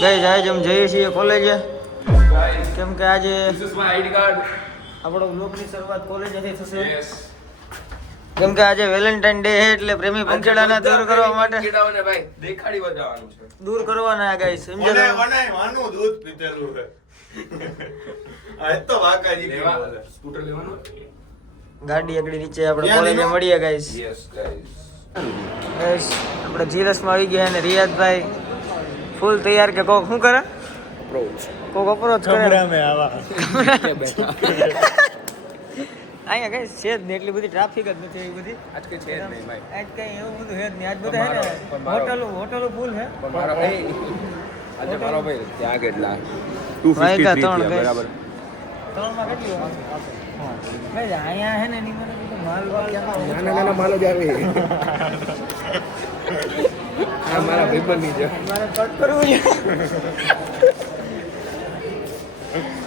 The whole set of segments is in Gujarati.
ગઈ જાય એમ જઈએ છીએ કોલેજે કેમ કે આજે આપણો બ્લોગની શરૂઆત કોલેજેથી થશે કેમ કે આજે વેલેન્ટાઇન ડે છે એટલે પ્રેમી પંખેડાને દૂર કરવા માટે ભાઈ દેખાડી બતાવવાનું છે. દૂર કરવાના ગાઈસ સમજ્યા વાનું દૂધ પીતેલું છે આ તો વાકાજી લેવા સ્કૂટર લેવાનું. ગાડી આગળ નીચે આપણે કોલેજે મળીએ ગાઈસ યસ ગાઈસ. ગાઈસ આપણે જીરસમાં આવી ગયા અને રિયાદભાઈ ફૂલ તૈયાર કે કોક શું કરે અપ્રોચ કોક અપ્રોચ કરે કમરામાં આવા બેઠા અહીંયા ગાઈસ છે જ નહીં એટલી બધી ટ્રાફિક જ નથી એવી બધી આજ કે છે જ નહીં ભાઈ. આજ કઈ એવું બધું છે જ નહીં આજ બધા હે ને હોટલો ફૂલ છે પણ મારો ભાઈ આજે મારો ભાઈ ત્યાં કેટલા વાયગા 253 ત્રણ થયા guys. બરાબર. ત્રણમાં કેટલી વાર? ભાઈ અહીંયા હે ને એની મને કીધું માલ નાના માલો જ આવે. આ મારા ભાઈબંધની છે. મારે કટ કરવું છે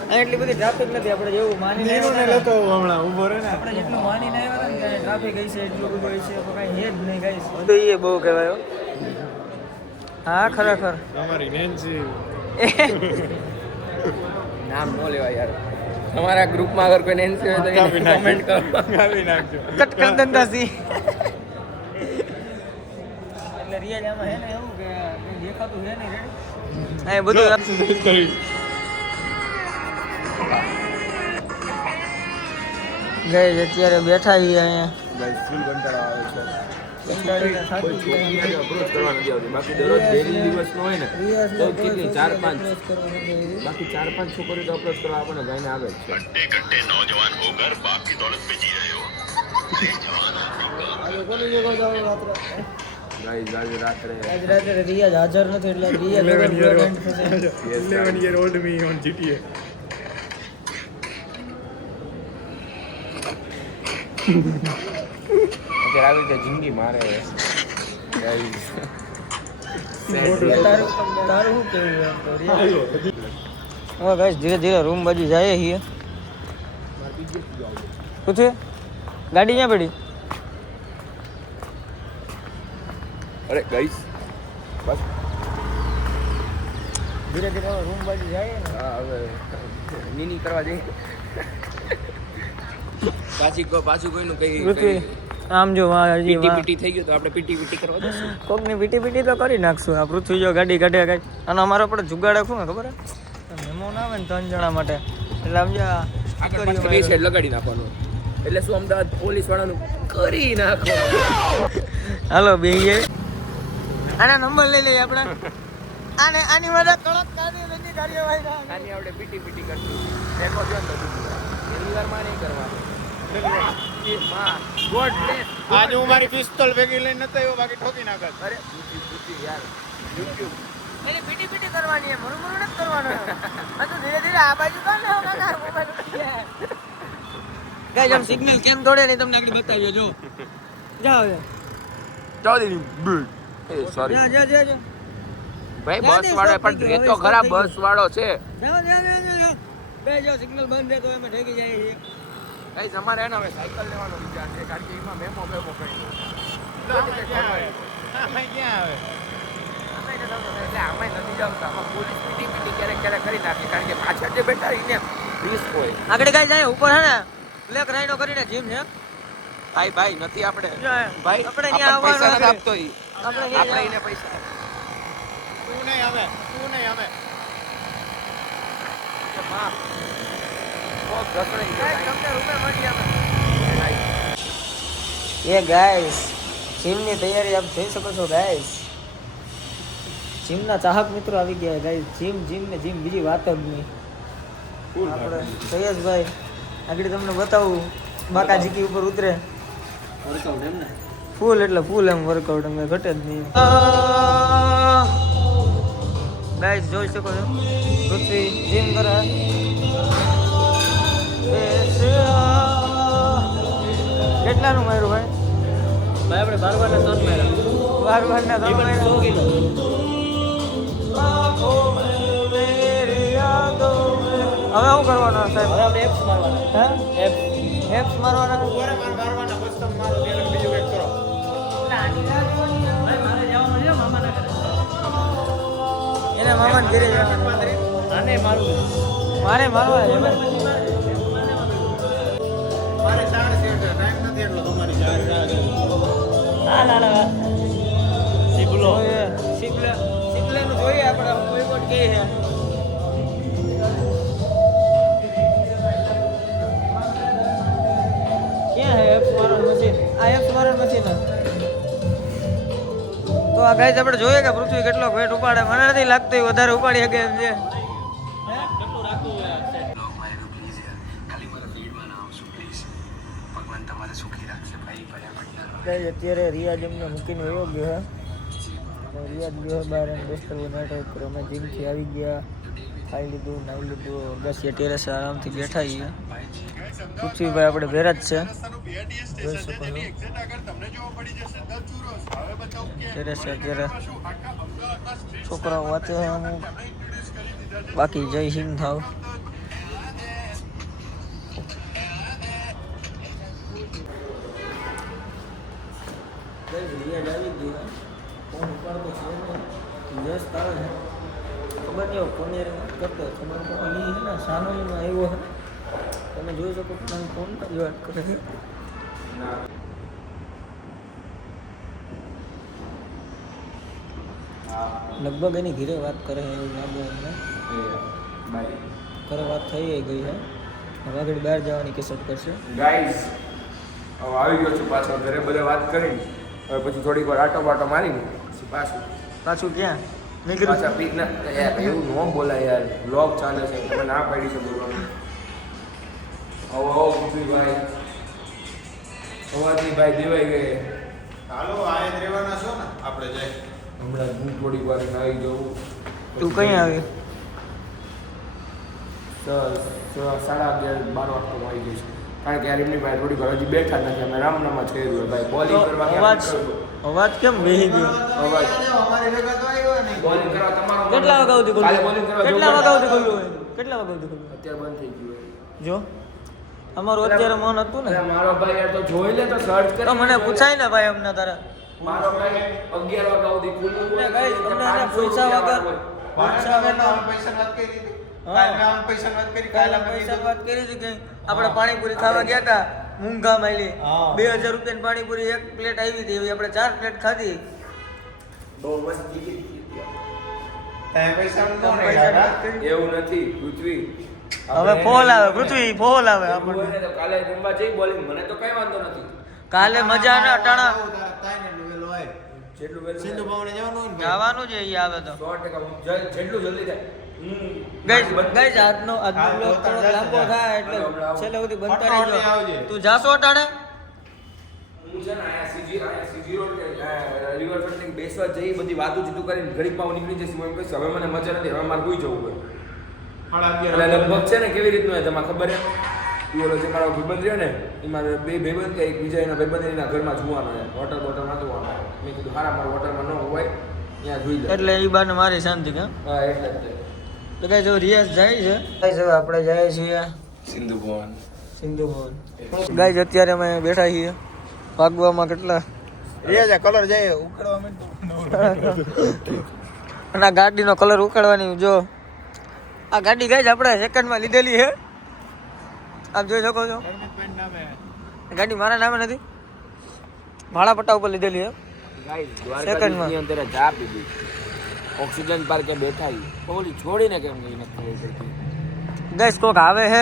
અહીંયા એટલી બધી ટ્રાફિક નથી આપણે જેવું માનીને આવ્યા હતા ને, લેતો હમણાં ઊભો રહે ને આપણે જેટલું માનીને આવ્યા હતા ને કે ટ્રાફિક હશે એટલું બધું હશે તો કાંઈ છે જ નહીં ગાઈસ તો એ બહુ કહેવાય હો. હા ખરેખર અમારી નેન્સી નામ ન લેવા યાર. તમારા ગ્રુપમાં અગર કોઈ નેન્સી હોય તો કાપી નાખજો. કમેન્ટ કરો. કાપી નાખજો કટ કર દંતાસી એટલે રિયલ આમાં હે ને એવું કે કંઈ દેખાતું છે નહીં રેડી આ બધું કરી ગઈ અત્યારે બેઠા છીએ અહીંયા ગાઈસ ફૂલ કંટાળો આવે છે. કંટાળીને થાકી કોઈ ગયા. છોકરીને અપ્રોચ કરવા નથી આવતી. બાકી દરરોજ ડેલી દિવસનો હોય ને રિયાઝને તો કોઈ કેટલી છોકરી 4-5 approach કરવા નથી આવી. બાકી 4-5 છોકરીઓ તો અપ્રોચ કરવા આપણને ગાઈને આવે જ છે. આજે કોની જગ્યાએ જાવ રાત્રે? ગાઈસ આજે રાત્રે આજ રાત્રે રિયાઝ હાજર નથી એટલે આજ રિયાઝ વગર vlog end થશે. 11 year old me on GTA અત્યારે આવી રીતે જિંદગી મારે ગાઈસ. તારું તારું શું કેવું એમ તો રિયાઝ? હવે ગાઈસ ધીરે ધીરે રૂમ બાજુ જઈએ છીએ શું છે ગાડી ક્યાં પડી અરે ગાઈસ બસ ધીરે ધીરે હવે રૂમ બાજુ જઈએ ને હા હવે નીની કરવા જઈએ. પાછું કોઈનું પૃથ્વી કઈ આમ જો વાહ હજી પીટી વાહ પીટી થઈ ગયું તો આપણે પીટી કરવા જશું. કોકની પીટી પીટી તો કરી નાખશું આ પૃથ્વી જો ગાડી કાઢે કાંઈ અને અમારો આપણે જુગાડે શું ખબર હે મહેમાન આવે ને 3 જણા માટે એટલે સમજ્યા આગળ પાછળ બે સાઈડ લગાડી નાખવાનું એટલે શું અમદાવાદ પોલીસ વાળાનું કરી નાખો. હાલો બેહીએ આના નંબર લઈ લઈએ આપણે આને આની માટે કડક કાર્યવાહી કાર્યવાહી આની આપણે પીટી કરશું. રેકો જો તો શનિવારમાં નહીં કરવાનું. God bless. આજે હું મારી પિસ્તોલ ભેગી લઈને નતો આવ્યો બાકી ઠોકી નાખત અરે બુદ્ધિ યાર યુટ્યુબ એની પીટી પીટી કરવાની છે મરું મરું નથી કરવાનું આ તો ધીરે ધીરે આ બાજુ કર ને કાકા મોબાઈલ ગાઈસ આમ સિગ્નલ કેમ તોડે ને તમને આગળ બતાવ્યો જો જાઓ ચૌધરી એ સોરી જા જા જા જા ભાઈ બસ વાળો પણ રેતો ખરા બસ વાળો છે. જાઓ જાઓ બે જો સિગ્નલ બંધ રહે તો એમાં ઠેકી જાય છે ગાઈસ અમારે એને હવે સાયકલ લેવાનો વિચાર છે કારણ કે એમાં મેમો કઈ ક્યાં આવે એટલે આમાં નથી જમતા આમાં પોલીસ પીટી ક્યારેક કરી નાખે કારણ કે પાછળ જે બેઠા એને રિસ્ક હોય. આગળ ગાઈ જાય ઉપર હે ને બ્લેક રાઇનો કરીને જીમ છે ભાઈ નથી આપણે ભાઈ આપણે આપણે ત્યાં પૈસા આવવાનું નથી આપતો ઈ. આપણે આપણે એને પૈસા તું નહીં આવે માં બહુ ઘસડાઈ ગયો. તમને રૂપે મળી આવે એ ગાઈસ જીમની તૈયારી આપ જોઈ શકો છો ગાઈસ જીમના ચાહક મિત્રો આવી ગયા ગાઈસ જીમ ને જીમ બીજી વાત જ નહીં આપણે સૈયદભાઈ આગળ તમને બતાવું બાકાજીકી ઉપર ઉતરે વર્કઆઉટ એમ ને ફૂલ એટલે ફૂલ એમ વર્કઆઉટ એમ કાંઈ ઘટે જ નહીં ગાઈસ જોઈ શકો છો પૃથ્વી જીમ કરે કેટલાનું માર્યું ભાઈ ભાઈ આપણે 12 વારના 3 માર્યા 12 વારના 3 માર્યા 100 કિલો હવે શું કરવાનું સાહેબ હવે આપણે એપ્સ મારવાના હે એપ્સ એપ્સ મારવાના મારવાના બસ તમે મારો બીજું કંઈક કરો એને મામા ઘરે જવાનું. આને મારું મારે મારવા છે ભાઈ. મારે 4 સેટ ટાઈમ નથી એટલો તમારી 4 હાલ હાલ હાલ. શીખલો શીખલેનું જોઈએ આપણે કોઈ કોટ કે છે. ક્યાં હે એપ્સ મારવાનું મશીન? આ એપ્સ મારવાનું મશીન હે. તો આ ગાઈસ આપણે જોઈએ કે પૃથ્વી કેટલો વેટ ઉપાડે. મને નથી લાગતું એ વધારે ઉપાડી શકે એમ છે. કેટલું રાખવું હોય આ સેટ ગાઈસ અત્યારે રિયાજ અમને મૂકીને વયો ગયો હે. રિયાજ ગયો બહાર એમ દોસ્તો નાટક કરો. અમે જીમથી આવી ગયા, ખાઈ લીધું, નાઈ લીધું, અગાસી ટેરેસ આરામથી બેઠા છીએ. પૃથ્વીભાઈ આપણે ભેરા જ છે, જોઈ શકો છો. ટેરેસ અત્યારે છોકરાઓ વાંચે છે અમુક, બાકી જય હિન્દ થાવ. રિયાજ આવી ગયો, ફોન ઉપાડતો છે ને, વ્યસ્ત આવે છે. ખબર નહીં હવે કોને વાત કરતો ખબર પણ એ છે ને સાનોલીમાં આવ્યો છે. તમે જોઈ શકો પણ ફોન જ વાત કરે છે. લગભગ એની ઘીરે વાત કરે છે એવું લાગે અમને. ઘરે વાત થઈ ગઈ છે, હવે આગળ બહાર જવાની કેસેટ કરશે. ગાઈઝ હવે આવી ગયો છું પાછો ઘરે, બધે વાત કરી હવે પછી થોડીક વાર આટો બાટો મારી પછી પાછું ક્યાં મેં પાછા કીધું પીક ના એવું ન બોલાય યાર, વ્લોગ ચાલે છે તમે ના પાડી છે બોલવાનું. આવો પૃથ્વીભાઈ અવાજની ભાઈ દેવાઈ ગઈ. હાલો આય જ રહેવાના છો ને આપણે જાય. હમણાં હું થોડીક વાર આવી જવું. તું કઈ આવી? 11:30-12 વાગતો આવી જઈશ, કારણ કે યાર એમની ભાઈ થોડીક વાર હજી બેઠા નથી. અમે રામનામાં છે ભાઈ બોલિંગ કરવા અવાજ અવાજ કેમ બેહી ગયો? અવાજ અમારી ભેગા તો આવ્યો ને. બોલિંગ કરવા તમારો કેટલા વાગ્યા સુધી કાલે ખુલ્લું? bowling કરવા કેટલા જવું વાગ્યા પડે. સુધી ખુલ્લું હોય? કેટલા વાગ્યા સુધી ખુલ્લું? અત્યારે બંધ થઈ ગયું હોય. જો અમારું અત્યારે મન હતું ને, અરે મારો ભાઈ યાર તો જોઈ લે તો સર્ચ કરી તો મને પૂછાય ને ભાઈ અમને તારા. મારો ભાઈ 11 વાગ્યા સુધી ખુલ્લું હોય. ગાઈસ, તમને એને પૈસા વગર પૈસા વાત કરી દીધી. હા. કાલે મેં આમ પૈસા વાત કરી, કાલે કાલે મેં પૈસા કીધું. વાત કરી હતી કે આપણે પાણીપુરી ખાવા ગયા હતા મૂંઘા માયલી. હા. 2000 રૂપિયાની પાણીપુરી એક પ્લેટ આવી હતી, એવી આપણે 4 પ્લેટ ખાધી. બહુ મસ્ત ટિકિટ તારે પૈસા નું તમે કોણ પૈસા યાર? વાત કરી. એવું નથી પૃથ્વી. હવે ફોલ આવે પૃથ્વી, ફોલ આવે આપણને. આપણને તો કાલે રમવા જઈ બોલિંગ, મને તો કઈ વાંધો નથી. કાલે મજા ના અટાણા તારા તાઈને એટલું વહેલું હોય. જેટલું વહેલું સિંધુ ભવને જવાનું હોય ને ભાઈ. જવાનું છે એ આવે તો. 100% હું જેટલું જલ્દી થાય ગાઈસ આજનો હા, બ્લોગ તો થોડો તાર લાંબો જશે. થાય એટલે હાલો, હમણાં છેલ્લે સુધી બનતા પટોળને રહેજો. આવજે. તું જાશો અટાણે? હું છે ને આયા સીજી રોડ રિવરફ્રન્ટ થી બેસવા જઈ બધી વાતો જીતું કરીને ઘડીકમાં હું નીકળી જઈશ. હું એમ કહીશ હવે મને મજા નથી, હવે મારે કોઈ જવું હોય. સાડા એટલે 11 લગભગ છે ને કેવી રીતનું હોય તમને ખબર છે? એ ઓલો જે મારો ભાઈબંધ રહ્યો ને એમાં બે ભાઈબંધ કે એક બીજા એના ભાઈબંધ એના ઘરમાં જોવાનો છે, હોટલ બોટલમાં જોવાનો. મેં કીધું હારા મારા હોટલમાં ન હોય ત્યાં જોઈ લે. એટલે એ બાને મારી શાંતિ કે હા એટલે જ તે. તો કઈ જો રિયાઝ જાય છે. ગાઈસ હવે આપણે જઈએ છીએ સિંધુ ભવન. સિંધુ ભવન. ગાઈસ અત્યારે અમે બેઠા છીએ ભાગવામાં કેટલા રિયાજ આ કલર જાય ઉકળવા માંડ્યો. અને આ ગાડીનો કલર ઉકાળવાની જો આ ગાડી ગાઈસ આપણે સેકન્ડમાં લીધેલી છે, આપ જોઈ શકો છો. હરમિતભાઈ નામે ગાડી મારા નામે નથી, ભાડા પટ્ટા ઉપર લીધેલી છે. ગાઈસ સેકન્ડમાં. દ્વારકાની અંદર ચા પીધી, ઓક્સિજન પાર્કે બેઠા ઈ ઓલી છોડીને કેમ ગઈ નથી ખબર પડતી. ગાઈસ કોક આવે છે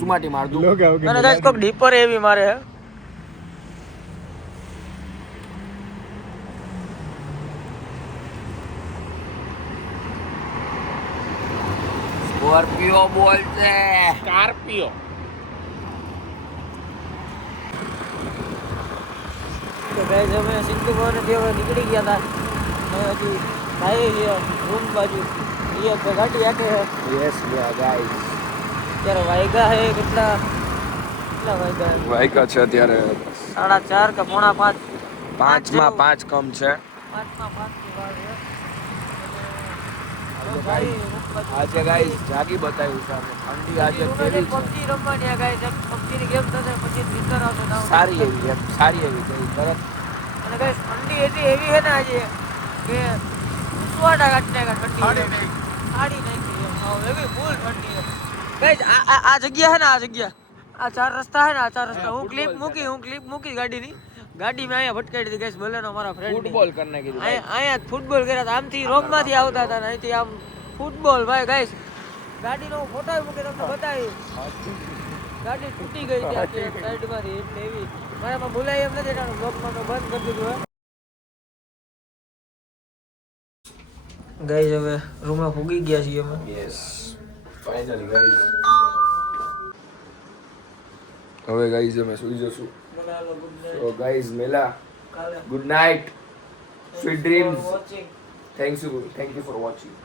સુમાટી માર દઉં. અને ગાઈસ કોક ડીપર એવી મારે છે. સ્કોર્પિયો બોલશે. સ્કોર્પિયો તો ગાઈસ અમે સિંધુ ભવનથી હવે નીકળી ગયા હતા, હવે હજી ભાઈ છે રૂમ બાજુ એ ગાડી આકે છે. Yes guys. ત્યારે વાયગા છે કેટલા વાયગા છે? વાયકા છે અત્યારે 4:30 કે 4:45. 5 માં 5 કમ છે. 5 ની વાર છે. અને ભાઈ રૂમ બાજુ આજે ગાઈસ જાગી બતાવ્યું છે આપણે. ઠંડી આજે કેવી છે? PUBG રમવાની આ ગાઈસ, PUBG ની ગેમ થશે પછી ભીતર આવશે ના સારી એવી એમ સારી એવી ગઈ તરત. અને ગાઈસ ઠંડી એટલી એવી છે ને આજે કે ઉસવાટા કાઢી નાખ્યા ઠંડી. ફાડી નાખી એમ હાવ એવી ફૂલ ઠંડી ગાઈસ આ જગ્યા હે ને આ જગ્યા આ ચાર રસ્તા હે ને આ ચાર રસ્તા હું ક્લિપ મૂકી ગાડીની ગાડીમાં અહીંયા ભટકાઈ દીધી ગાઈસ બોલેનો મારા ફ્રેન્ડ ફૂટબોલ કરી નાખી અહીંયા ફૂટબોલ કર્યા હતા આમથી રોમમાંથી આવતા હતા ને અહીંથી આમ ફૂટબોલ ભાઈ ગાઈસ ગાડીનો ફોટો મૂકી તમને બતાવી ગાડી તૂટી ગઈ ત્યાંથી એક સાઈડમાંથી એટલે એવી મારામાં બોલાય એમ નથી એટલે બ્લોગમાં તો બંધ કરી દીધું હે ગાઈસ હવે રૂમમાં ફૂગી ગયા છીએ અમે યસ ફાઇનલી ગાઈસ હવે ગાઈસ અમે સુઈ જશું સો ગાઈસ મેલા good night sweet dreams thank you for watching